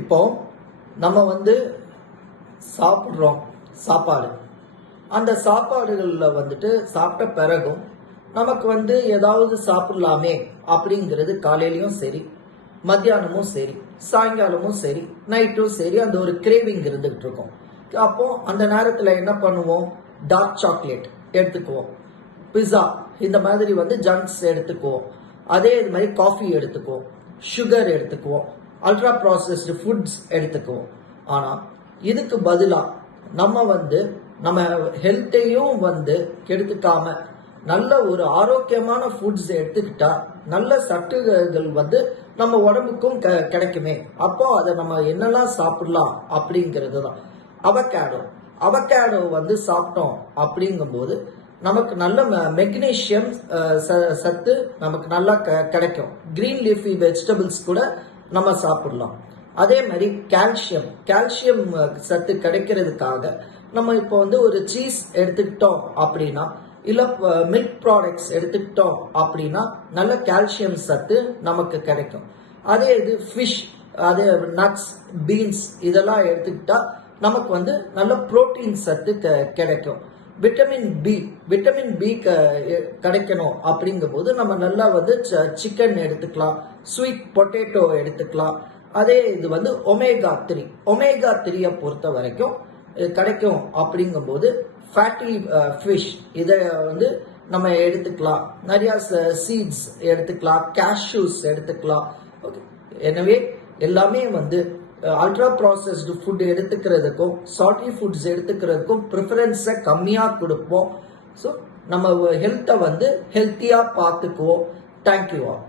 இப்போ நம்ம சாப்பிட்றோம் சாப்பாடு. அந்த சாப்பாடுகளில் சாப்பிட்ட பிறகும் நமக்கு ஏதாவது சாப்பிடலாமே அப்படிங்கிறது காலையிலையும் சரி, மத்தியானமும் சரி, சாயங்காலமும் சரி, நைட்டும் சரி, அந்த ஒரு கிரேவிங் இருந்துகிட்டு இருக்கும். அப்போ அந்த நேரத்தில் என்ன பண்ணுவோம்? டார்க் சாக்லேட் எடுத்துக்குவோம், பிஸா இந்த மாதிரி ஜங்க்ஸ் எடுத்துக்குவோம், அதே இது மாதிரி காஃபி எடுத்துக்குவோம், சுகர் எடுத்துக்குவோம், அல்ட்ரா ப்ராசஸ்டு ஃபுட்ஸ் எடுத்துக்குவோம். ஆனால் இதுக்கு பதிலாக நம்ம நம்ம ஹெல்த்தையும் கெடுத்துக்காம நல்ல ஒரு ஆரோக்கியமான ஃபுட்ஸ் எடுத்துக்கிட்டா நல்ல சத்துகள் நம்ம உடம்புக்கும் கிடைக்குமே. அப்போ அதை நம்ம என்னெல்லாம் சாப்பிடலாம் அப்படிங்கிறது தான். அவகேடோ சாப்பிட்டோம் அப்படிங்கும்போது நமக்கு நல்ல மெக்னீஷியம் சத்து நமக்கு நல்லா கிடைக்கும். கிரீன் லீஃபி வெஜிடபிள்ஸ் கூட நம்ம சாப்பிடலாம். அதே மாதிரி கால்சியம் சத்து கிடைக்கிறதுக்காக நம்ம இப்போ ஒரு சீஸ் எடுத்துக்கிட்டோம் அப்படின்னா, இல்ல மில்க் ப்ராடக்ட்ஸ் எடுத்துக்கிட்டோம் அப்படின்னா நல்ல கால்சியம் சத்து நமக்கு கிடைக்கும். அதே இது ஃபிஷ், அதே நட்ஸ், பீன்ஸ் இதெல்லாம் எடுத்துக்கிட்டா நமக்கு நல்ல புரோட்டீன் சத்து கிடைக்கும். விட்டமின் பி கிடைக்கணும் அப்படிங்கும் போது நம்ம நல்லா சிக்கன் எடுத்துக்கலாம், ஸ்வீட் பொட்டேட்டோ எடுத்துக்கலாம். அதே இது ஒமேகா 3 பொறுத்த வரைக்கும் கிடைக்கும் அப்படிங்கும்போது ஃபேட்டி ஃபிஷ் இதை நம்ம எடுத்துக்கலாம். நிறைய சீட்ஸ் எடுத்துக்கலாம், கேஷ்யூஸ் எடுத்துக்கலாம். ஓகே, எனவே எல்லாமே அல்ட்ரா ப்ராசஸ்டு ஃபுட் எடுத்துக்கிறதுக்கும் சால்ட்டி ஃபுட்ஸ் எடுத்துக்கிறதுக்கும் ப்ரிஃபரன்ஸை கம்மியாக கொடுப்போம். ஸோ நம்ம ஹெல்த்தை ஹெல்த்தியாக பார்த்துக்குவோம். Thank you all.